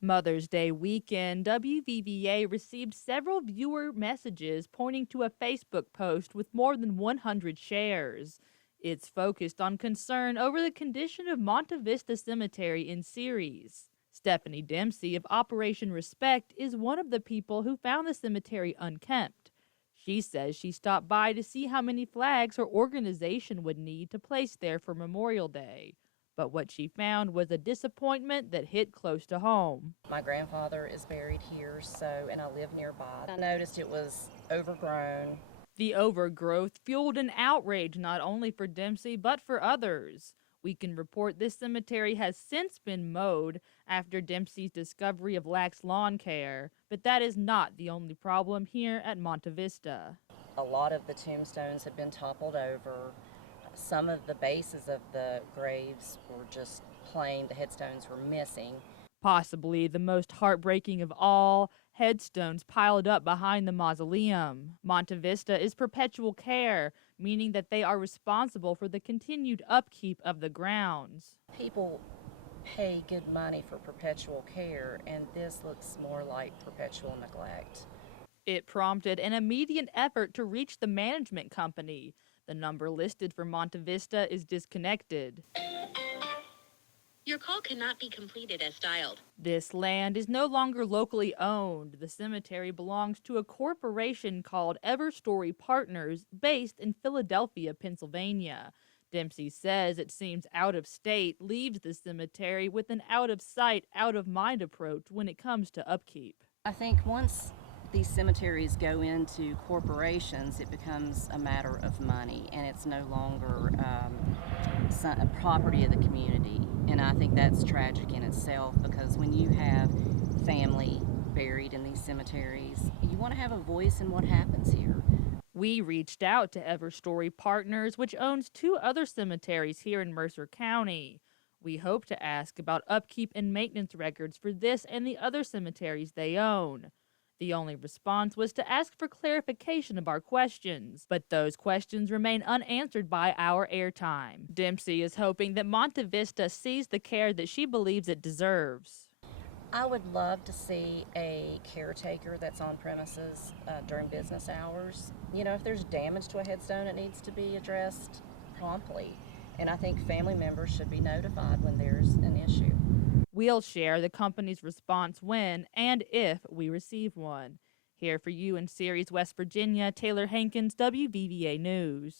Mother's Day weekend, WVVA received several viewer messages pointing to a Facebook post with more than 100 shares. It's focused on concern over the condition of Monte Vista Cemetery in Ceres. Stephanie Dempsey of Operation Respect is one of the people who found the cemetery unkempt. She says she stopped by to see how many flags her organization would need to place there for Memorial Day. But what she found was a disappointment that hit close to home. My grandfather is buried here, and I live nearby. I noticed it was overgrown. The overgrowth fueled an outrage not only for Dempsey but for others. We can report this cemetery has since been mowed after Dempsey's discovery of lax lawn care, but that is not the only problem here at Monte Vista. A lot of the tombstones had been toppled over. Some of the bases of the graves were just plain, the headstones were missing. Possibly the most heartbreaking of all, headstones piled up behind the mausoleum. Monte Vista is perpetual care, meaning that they are responsible for the continued upkeep of the grounds. People pay good money for perpetual care, and this looks more like perpetual neglect. It prompted an immediate effort to reach the management company. The number listed for Monte Vista is disconnected. Your call cannot be completed as dialed. This land is no longer locally owned. The cemetery belongs to a corporation called Everstory Partners based in Philadelphia, Pennsylvania. Dempsey says it seems out of state leaves the cemetery with an out of sight, out of mind approach when it comes to upkeep. I think once these cemeteries go into corporations, it becomes a matter of money, and it's no longer a property of the community. And I think that's tragic in itself, because when you have family buried in these cemeteries, you want to have a voice in what happens here. We reached out to Everstory Partners, which owns two other cemeteries here in Mercer County. We hope to ask about upkeep and maintenance records for this and the other cemeteries they own. The only response was to ask for clarification of our questions, but those questions remain unanswered by our airtime. Dempsey is hoping that Monte Vista sees the care that she believes it deserves. I would love to see a caretaker that's on premises during business hours. You know, if there's damage to a headstone, it needs to be addressed promptly. And I think family members should be notified when there's an issue. We'll share the company's response when and if we receive one. Here for you in Ceres, West Virginia, Taylor Hankins, WVVA News.